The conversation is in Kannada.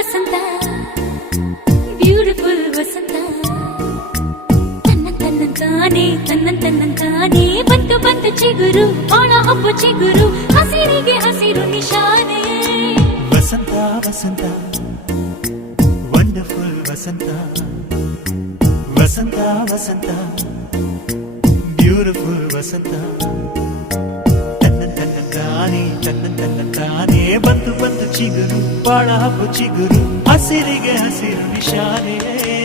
ವಸಂತ ಬ್ಯೂಟಿಫುಲ್ ವಸಂತ ತನ್ನಂತಾನೆ ಬಂತು ಬಂತು ಚಿಗುರು ಬಾಳ ಹಬ್ಬ ಚಿಗುರು ಹಸಿರಿಗೆ ಹಸಿರು ನಿಶಾನೆ ವಸಂತ ವಸಂತ ವಂಡರ್ಫುಲ್ ವಸಂತ ವಸಂತ ವಸಂತ ಬ್ಯೂಟಿಫುಲ್ ವಸಂತ ತನ್ನಂತಾನೆ ಬಂತು ಬಂತು ಚಿಗುರು ಬಾಳ ಹಬ್ಬ ಚಿಗುರು ಹಸಿರಿಗೆ ಹಸಿರು ನಿಶಾನೆ